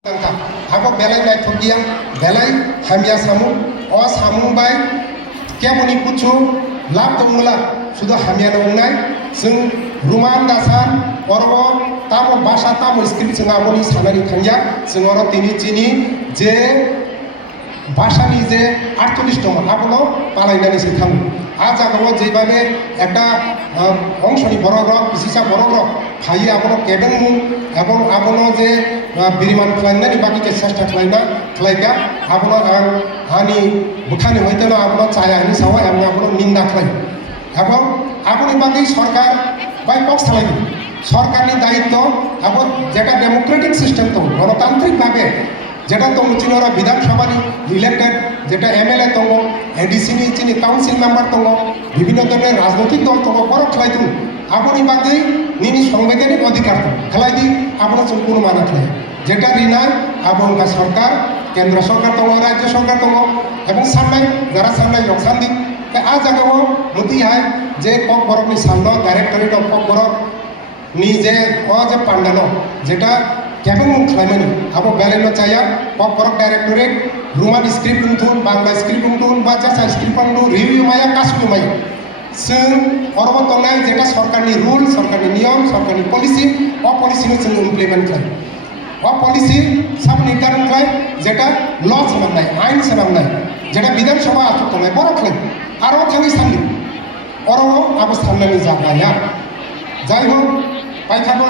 Tangka, apa belai naik togiang, belai hamia samu, os samu bai, kia muni kucu, lap tungula, sudah hamia nungai, sing rumah dasan, orwo, tamu bahasa tamu skrip sengamuni sanari kanja, sing oro tini cini, je ভাষা নিজে 48তম আপনো পালাইনানি শিখাম আজ আবহাওয়া যেভাবে একটা অংশনি বড় rock বিশেষা বড় rock খাইয়ে আপনো cabin মুখ এবং আপনো যে বিরিমান খাইনানি বাকিকে চেষ্টা খাইগা আপনো আং হানি বুখানি হইতে না আপনো চায়া হিনি সাওয়া এবং আপনো নিন্দা খাই এবং আপনি বাকি সরকার বাই পক্ষ চালাইনি সরকারনি দায়িত্ব এবং যেটা ডেমোক্রেটিক সিস্টেম তো গণতান্ত্রিকভাবে যেটা তো চিনরা বিধানসভানি ইলেক্টেড যেটা এমএলএ তো এডিসি নি চিনি কাউন্সিল মেম্বার তো বিভিন্ন ধরনের রাজনৈতিক দল তো বড় খেলাই তুন আপনি বাদে নিনি সাংবিধানিক অধিকার তো খেলাই দি আপনার কোনো মানা খেলাই যেটা রিনা এবং সরকার কেন্দ্র সরকার তো রাজ্য সরকার তো এবং সামলাই যারা সামলাই রক্ষান দি আজ আগাও মতি হয় যে কক বরফনি সামল ডাইরেক্টরেট অফ কক বরফ নিজে যে পান্ডানো যেটা কেবল মুখ খাইমানি আবো বেলেনো চাইয়া পক বরক ডাইরেক্টরেট রুমান স্ক্রিপ্ট উঠুন বাংলা স্ক্রিপ্ট উঠুন বা চাষা স্ক্রিপ্ট উঠুন রিভিউ মায়া কাসুনি মায়া जों অরবতনায় যেটা সরকারনি রুল সরকারনি নিয়ম সরকারনি পলিসি পলিসিনো जों ইমপ্লিমেন্ট খাই পলিসি সব নির্ধারণ খাই যেটা ল সামনাই আইন সামনাই যেটা বিধানসভা আচরণায় বড় খাই আরও থাকি সামনে অরব আবো সামনানি জায়গা যাই হোক পাইখানো